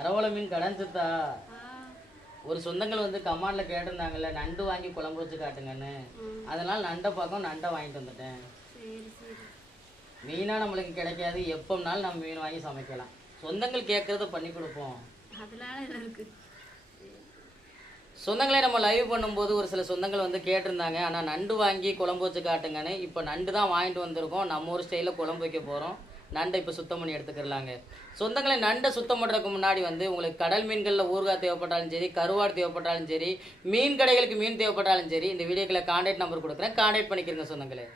கரவள மீன் கடைஞ்சுதா? ஒரு சொந்தங்கள் வந்து கமாண்டில் கேட்டிருந்தாங்கல்ல, நண்டு வாங்கி குழம்பு வச்சு காட்டுங்கன்னு. அதனால நண்டை பார்க்கும், நண்டை வாங்கிட்டு வந்துட்டேன். மீனாக நம்மளுக்கு கிடைக்காது, எப்போனாலும் நம்ம மீன் வாங்கி சமைக்கலாம். சொந்தங்கள் கேட்குறத பண்ணி கொடுப்போம். சொந்தங்களே நம்ம லைவ் பண்ணும்போது ஒரு சில சொந்தங்கள் வந்து கேட்டிருந்தாங்க, ஆனால் நண்டு வாங்கி குழம்பு வச்சு காட்டுங்கன்னு. இப்போ நண்டு தான் வாங்கிட்டு வந்திருக்கோம். நம்ம ஒரு ஸ்டைலில் குழம்பு வைக்க போகிறோம். நண்டை இப்போ சுத்தம் பண்ணி எடுத்துக்கிறலாங்க. சொந்தங்களை நண்டை சுத்தம் பண்ணுறதுக்கு முன்னாடி வந்து உங்களுக்கு கடல் மீன்களில் ஊறுகாய் தேவைப்பட்டாலும் சரி, கருவாடு தேவைப்பட்டாலும் சரி, மீன் கடைகளுக்கு மீன் தேவைப்பட்டாலும் சரி, இந்த வீடியோக்கில் கான்டாக்ட் நம்பர் கொடுக்குறேன், கான்டாக்ட் பண்ணிக்கிறங்க சொந்தங்களே.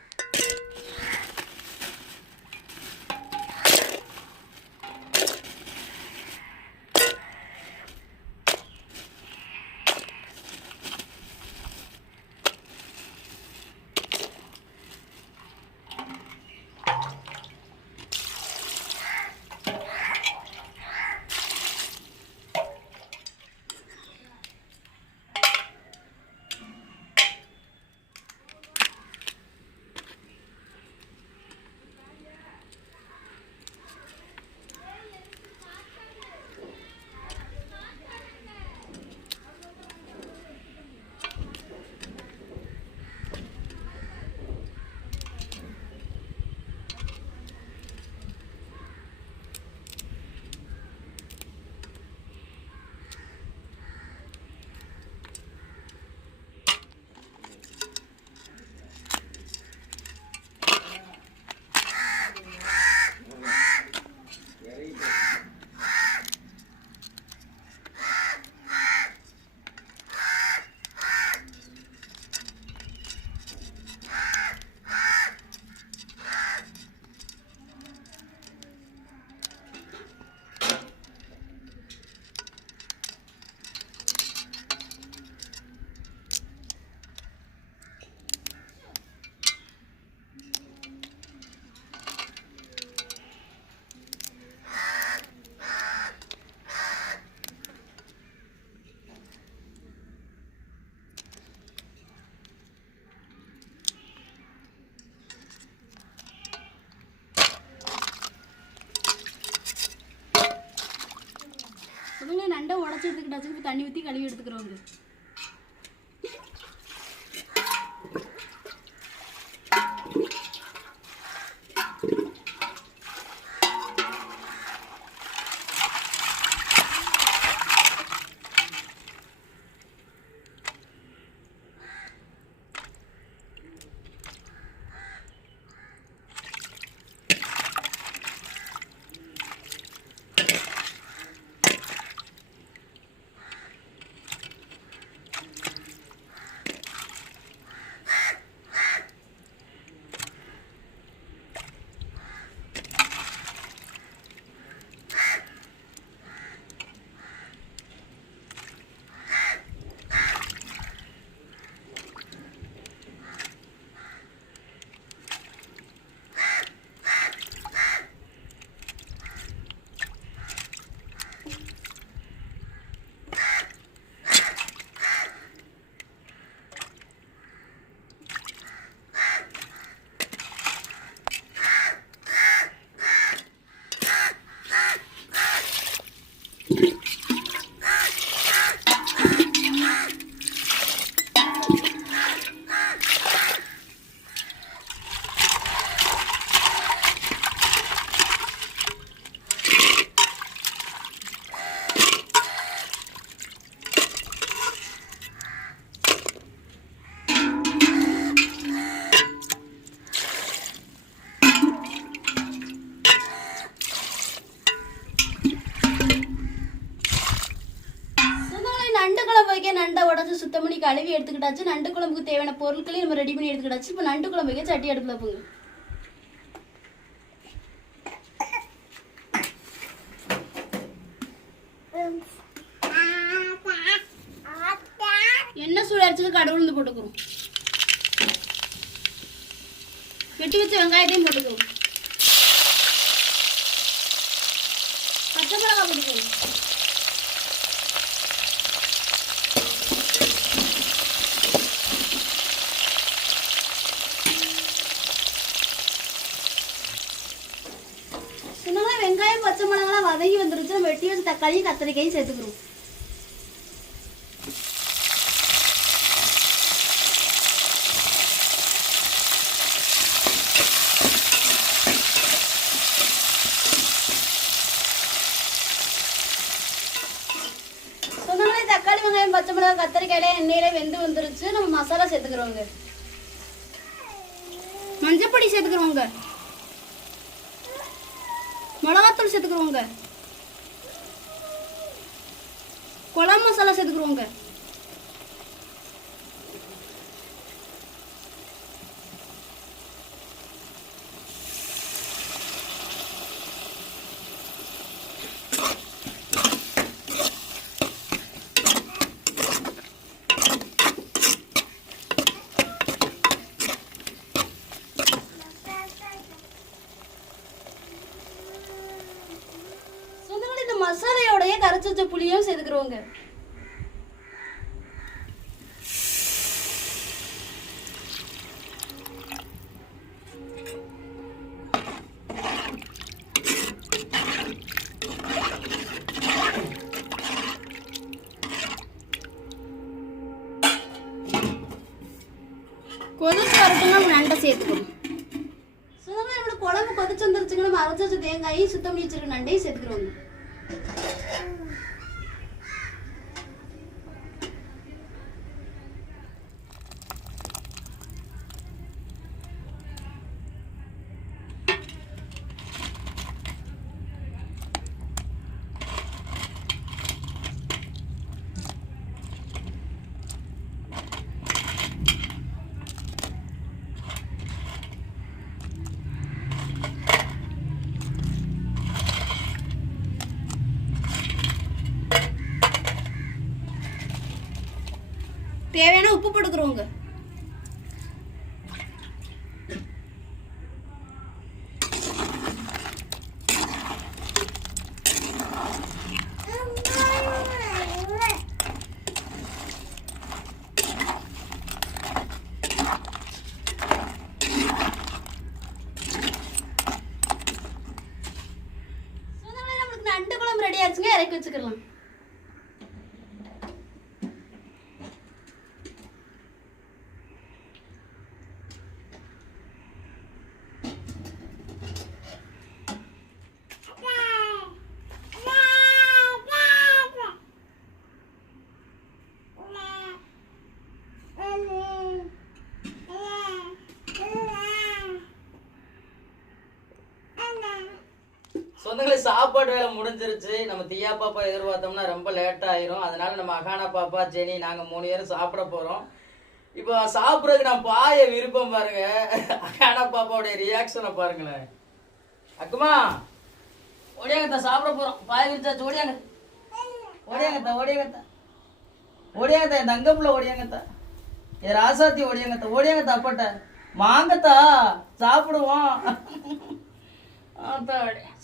நண்டை உடச்சி எடுத்துக்கிட்டாச்சு, தண்ணி ஊற்றி கழுவி எடுத்துக்கிறோங்க. நண்டை உடச்சி சுத்தம் பண்ணி கழுவி எடுத்துக்கிட்டாச்சு. நண்டு குழம்புக்கு தேவையான பொருட்களையும் நம்ம ரெடி பண்ணி எடுத்துக்கிட்டாச்சு. இப்போ நண்டு குழம்பு வைக்க சட்டி அடுப்பில் போங்க. எண்ணெய் சூடு அரைச்சது கடுகு உளுந்து போட்டுக்கிறோம். வெட்டி வச்ச வெங்காயத்தையும் போட்டுக்கிறோம். பச்சை மிளகாய் போட்டுக்கிறோம். வெங்காயம் பச்சை மிளகாய் வதங்கி வந்துருச்சு. நம்ம வெட்டி வச்சு தக்காளியும் கத்திரிக்காயும் சேர்த்துக்கிறோம். சொந்தங்களே தக்காளி வெங்காயம் பச்சை மிளகாய் கத்திரிக்காயில எண்ணெயில வெந்து வந்துருச்சு. நம்ம மசாலா சேர்த்துக்கிறோங்க. மஞ்சப்பொடி சேர்த்துக்கிறோங்க, மிளகாத்தூள் சேர்த்துக்கிறோங்க, குழம்பு மசாலா சேர்த்துக்கிறோங்க. மசாலையோடய கரைச்சி வச்ச புளியும் சேர்த்துக்கிறோங்க. கொதிச்சு வரட்டுங்க, நம்ம நண்டை சேர்த்துக்கணும். சுத்தமாக நம்மளோட குழம்பு கொதிச்சு வந்துருச்சுங்க. நம்ம அரைச்சி வச்ச தேங்காயும் சுத்தம் பண்ணி வச்சிருக்க நண்டையும் சேர்த்துக்கிறோங்க. தேவையான உப்பு போட்டுக்கிறோங்க. நம்மளுக்கு நண்டு குழம்பு ரெடி ஆச்சுங்க. இறக்கி வச்சுக்கலாம். சொந்தங்களே சாப்பாடு வேலை முடிஞ்சிருச்சு. நம்ம தியா பாப்பா எதிர்பார்த்தோம்னா ரொம்ப லேட் ஆயிரும். அதனால நம்ம அகானா பாப்பா ஜெனி நாங்கள் 3 பேரும் சாப்பிட போகிறோம். இப்போ சாப்பிட்றதுக்கு நான் பாய விருப்பம் பாருங்க. அகானா பாப்பாவுடைய ரியாக்ஷனை பாருங்களேன். அக்குமா ஓடியாங்கத்தா சாப்பிட போகிறோம். பாய விரிச்சாச்சு. ஓடியாங்க ஓடியாங்கத்தா ஓடியாங்கத்தா ஓடியாங்கத்தா. என் தங்கப்புல ஓடியாங்கத்தா. என் ராசாத்தி ஓடியாங்கத்தா ஓடியாங்கத்தா. அப்பாட்ட வாங்கத்தா சாப்பிடுவோம்.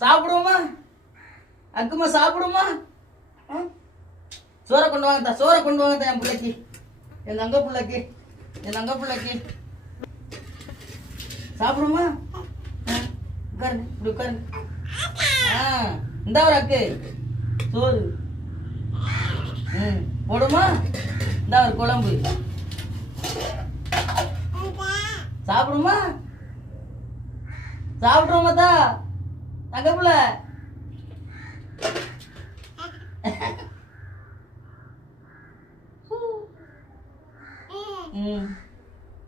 சாப்பிடுவோமா அக்குமா சாப்பிடுவோமா? சோறை கொண்டு வாங்கத்தா சோறை கொண்டு வாங்கத்தா. என் பிள்ளைக்கு என் தங்க பிள்ளைக்கு என் தங்க பிள்ளைக்கு சாப்பிடுவோமா? உட்காருங்க இப்படி உட்காருங்க. இந்த ஒரு அக்கு சோறு போடுமா? இந்த ஒரு குழம்பு சாப்பிடுமா? சாப்பிடுவோமாத்தா தங்கப்புல?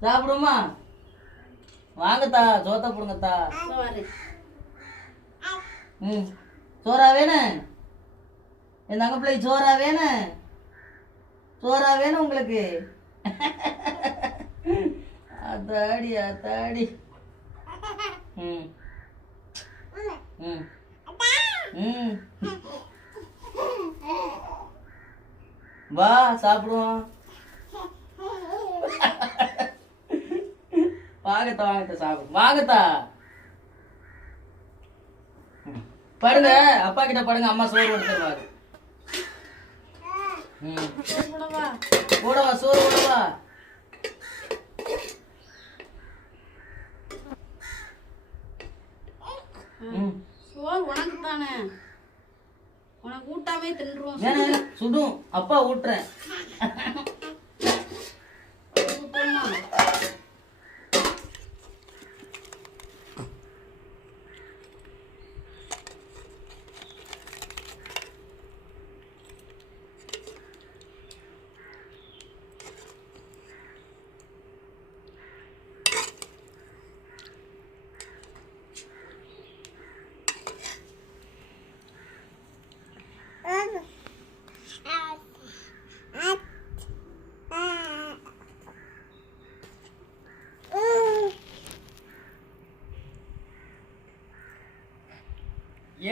சாப்பிடுமா? வாங்கத்தா சோத்த போடுங்கத்தா. சோறா வேணும் என் தங்க பிள்ளை? சோறா வேணும்? சோறா வேணும் உங்களுக்கு? அத்தாடி அத்தாடி. வா சாப்பிடுவோம். வாங்கத்தா வாங்கத்தா சாப்பிடு வாங்கத்தா. படுங்க அப்பா கிட்ட படுங்க. அம்மா சோறு கொடுத்துருவாரு. கூடவா சோறு கூடவா? சோறு உனக்கு தானே. உனக்கு ஊட்ட தின்றுவோம். வேணாம் சுடும், அப்பா ஊட்டுறேன். சூப்பர்மா.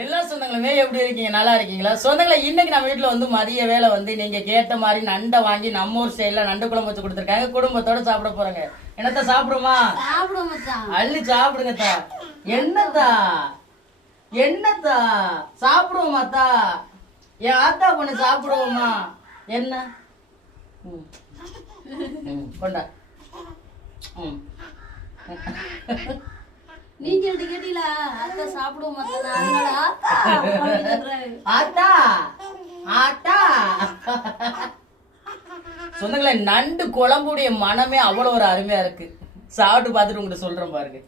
எல்லா சொந்தங்களுமே எப்படி இருக்கீங்க? நல்லா இருக்கீங்களா? சொந்தங்களை இன்னைக்கு நம்ம வீட்டுல வந்து மதிய வேலை வந்து நீங்க கேட்ட மாதிரி நண்டை வாங்கி நம்ம ஊர் ஸ்டைல்ல நண்டு குழம்பு வச்சு கொடுத்துருக்காங்க. குடும்பத்தோட சாப்பிட போறாங்க. என்னத்த சாப்பிடுமா? சாப்பிடுவோம் மச்சான். அள்ளி சாப்பிடுங்கத்தா. என்னத்தா என்னத்தா சாப்பிடுவோமாத்தா? என் ஆத்தா பொண்ணு சாப்பிடுவோமா? என்ன கொண்டா. நீங்க ரெண்டு கேட்டீங்களா? அத்தை சாப்பிடுவோம் மச்சான். ஆத்தா ஆத்தா. சொந்தங்களே, நண்டு குழம்புடைய மனமே அவ்வளவு ஒரு அருமையா இருக்கு. சாப்பிட்டு பார்த்துட்டு உங்கள்கிட்ட சொல்றேன் பாருங்க.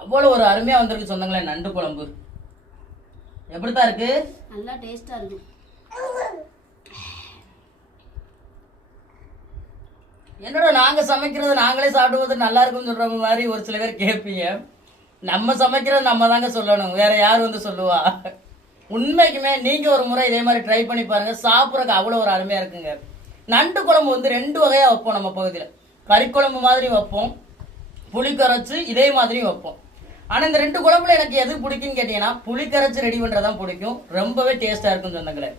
அவ்வளவு ஒரு அருமையா வந்திருக்கு சொந்தங்களே நண்டு குழம்பு. எப்படித்தான் இருக்கு? நல்லா டேஸ்டா இருக்கு. என்னடா நாங்க சமைக்கிறது நாங்களே சாப்பிடுவது நல்லா இருக்கும்னு சொல்ற மாதிரி ஒரு சில பேர் கேட்பீங்க. நம்ம சமைக்கிறது நம்ம தாங்க சொல்லணும், வேற யார் வந்து சொல்லுவா? உண்மைக்குமே நீங்க ஒரு முறை இதே மாதிரி ட்ரை பண்ணி பாருங்க. சாப்பிட்றதுக்கு அவ்வளவு ஒரு அருமையா இருக்குங்க. நண்டு குழம்பு வந்து 2 வகையா வைப்போம் நம்ம பகுதியில். கறி குழம்பு மாதிரி வைப்போம், புளி கரைச்சு இதே மாதிரி வைப்போம். ஆனா இந்த 2 குழம்புல எனக்கு எது பிடிக்கும்னு கேட்டீங்கன்னா புளி கரைச்சு ரெடி பண்றதான் பிடிக்கும். ரொம்பவே டேஸ்டா இருக்கும் சொந்தங்களே.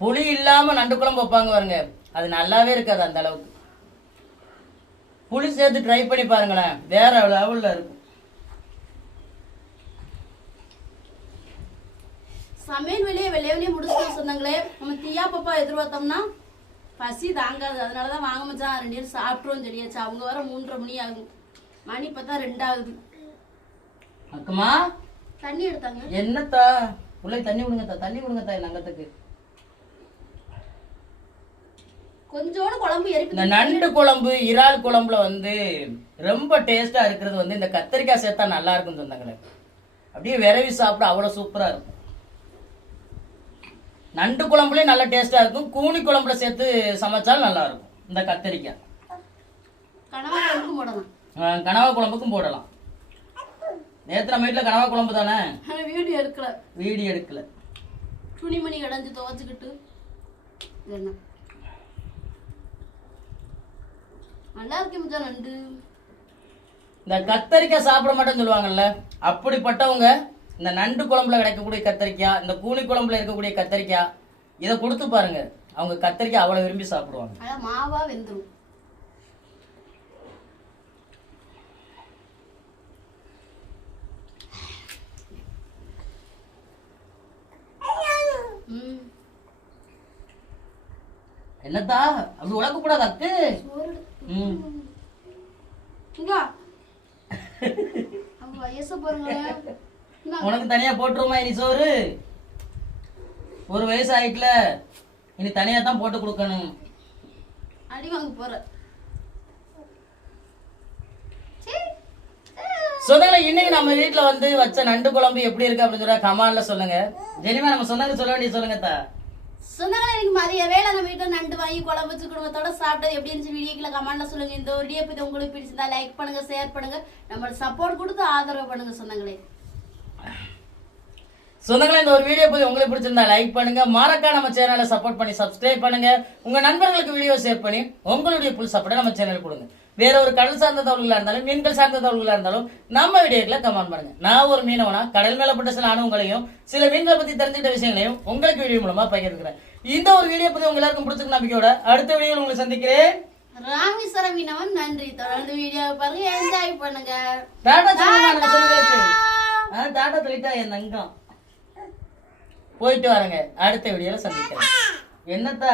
புளி இல்லாம நண்டு குழம்பு வைப்பாங்க பாருங்க, அது நல்லாவே இருக்காது அந்த அளவுக்கு. புளி சேர்த்து ட்ரை பண்ணி பாருங்களேன், வேற லெவல்ல இருக்கும். சமையல் வெளியே வெளியே முடிச்சுட்டு சொன்னாங்களே. நம்ம தீயா பாப்பா எதிர்பார்த்தோம்னா பசி தாங்காது, அதனாலதான் வாங்க மச்சான் 2 பேரும் சாப்பிட்றோம் சொல்லியாச்சு. அவங்க வர 3:30 மணி ஆகும். மணி பார்த்தா 2 ஆகுது. அக்கம்மா தண்ணி எடுத்தாங்க. என்னத்தா உள்ள தண்ணி விடுங்கத்தா, தண்ணி விடுங்கத்தா நங்கத்துக்கு. கொஞ்சோட குழம்பு எரிப்பு. இந்த நண்டு குழம்பு இறால் குழம்புல வந்து ரொம்ப டேஸ்டா இருக்கிறது வந்து இந்த கத்திரிக்காய் சேர்த்தா நல்லா இருக்கும் சொந்தங்களே. அப்படியே விரவி சாப்பிட அவ்வளவு சூப்பரா இருக்கும். நண்டு குழம்புலயும் நல்ல டேஸ்டா இருக்கும். கூனி குழம்புல சேர்த்து சமைச்சாலும் நல்லா இருக்கும் இந்த கத்திரிக்காய். கனவா குழம்புக்கும் போடலாம், கனவா குழம்புக்கும் போடலாம். நேற்று நம்ம வீட்டுல கனவா குழம்பு தானே. வீடியோ எடுக்கல. துணிமணி கடைஞ்சு துவச்சுக்கிட்டு நல்லா இருக்கு மச்சான் நண்டு. இந்த கத்தரிக்காய் சாப்பிட மாட்டேன்னு சொல்லுவாங்கல்ல, அப்படிப்பட்டவங்க இந்த நண்டு குழம்புல கிடைக்கக்கூடிய கத்தரிக்காய், இந்த கூனி குழம்புல இருக்கக்கூடிய கத்தரிக்காய் இதை கொடுத்து பாருங்க. அவங்க கத்தரிக்காய் அவ்வளவு விரும்பி சாப்பிடுவாங்க. அதான் மாவா வெந்துரும். என்னத்தா அப்படி உழக்க கூடாது அக்கு. உனக்கு தனியா போட்டுருமா இனி சோறு? 1 வயசு ஆயிட்டுல, இனி தனியா தான் போட்டு கொடுக்கணும். அடி வாங்க போற சொந்தங்களை இன்னைக்கு நம்ம வீட்டுல வந்து வச்ச நண்டு குழம்பு எப்படி இருக்கு அப்படின்னு சொல்ற கமாண்ட்ல சொல்லுங்க. ஜெனிமா நம்ம சொன்னாங்க சொல்ல வேண்டிய சொல்லுங்கத்தா. சொன்னாங்களே எனக்கு மதிய வேலை நம்ம வீட்டுல நண்டு வாங்கி குழம்பு வச்சு குடும்பத்தோட சாப்பிட்டது எப்படி இருந்துச்சு வீடியோக்குள்ள கமெண்ட்ல சொல்லுங்க. இந்த வீடியோ பத்தி உங்களுக்கு பிடிச்சிருந்தா லைக் பண்ணுங்க, ஷேர் பண்ணுங்க, நம்மளுக்கு சப்போர்ட் கொடுத்து ஆதரவு பண்ணுங்க. சொன்னாங்களே சொந்தங்களே இந்த ஒரு வீடியோ பத்தி உங்களுக்கு பிடிச்சிருந்தா லைக் பண்ணுங்க, மறக்காம நம்ம சேனலை சப்போர்ட் பண்ணி சப்ஸ்கிரைப் பண்ணுங்க. உங்க நண்பர்களுக்கு வீடியோ ஷேர் பண்ணி உங்களுடைய புல் சப்போர்ட்டை நம்ம சேனல் கொடுங்க. வேற ஒரு கடல் சார்ந்த தகவல்களா இருந்தாலும் மீன்கள் சார்ந்த தகவல்களா இருந்தாலும் நம்ம வீடியோக்குள்ள கமெண்ட் பண்ணுங்க. நான் ஒரு மீனவனா கடல் மேல பட்ட சில அனுபவங்களையும் சில மீன்களை பத்தி தெரிஞ்சுக்கிட்ட விஷயங்களையும் உங்களுக்கு வீடியோ மூலமா பகிர்ந்துக்கிறேன். இந்த ஒரு வீடியோ பத்தி உங்க எல்லாருக்கும் பிடிச்சிருக்க நம்பிக்கையோட அடுத்த வீடியோவில் உங்களை சந்திக்கிறேன். ராமேஸ்வர மீனவன் நன்றி. தொடர்ந்து வீடியோ பாருங்க, என்ஜாய் பண்ணுங்க. டாடா சொல்லுங்க. டாடா சொல்லிட்டா என் தங்கம். போயிட்டு வரேங்க. அடுத்த வீடியோல சந்திக்கிறேன். என்னத்தா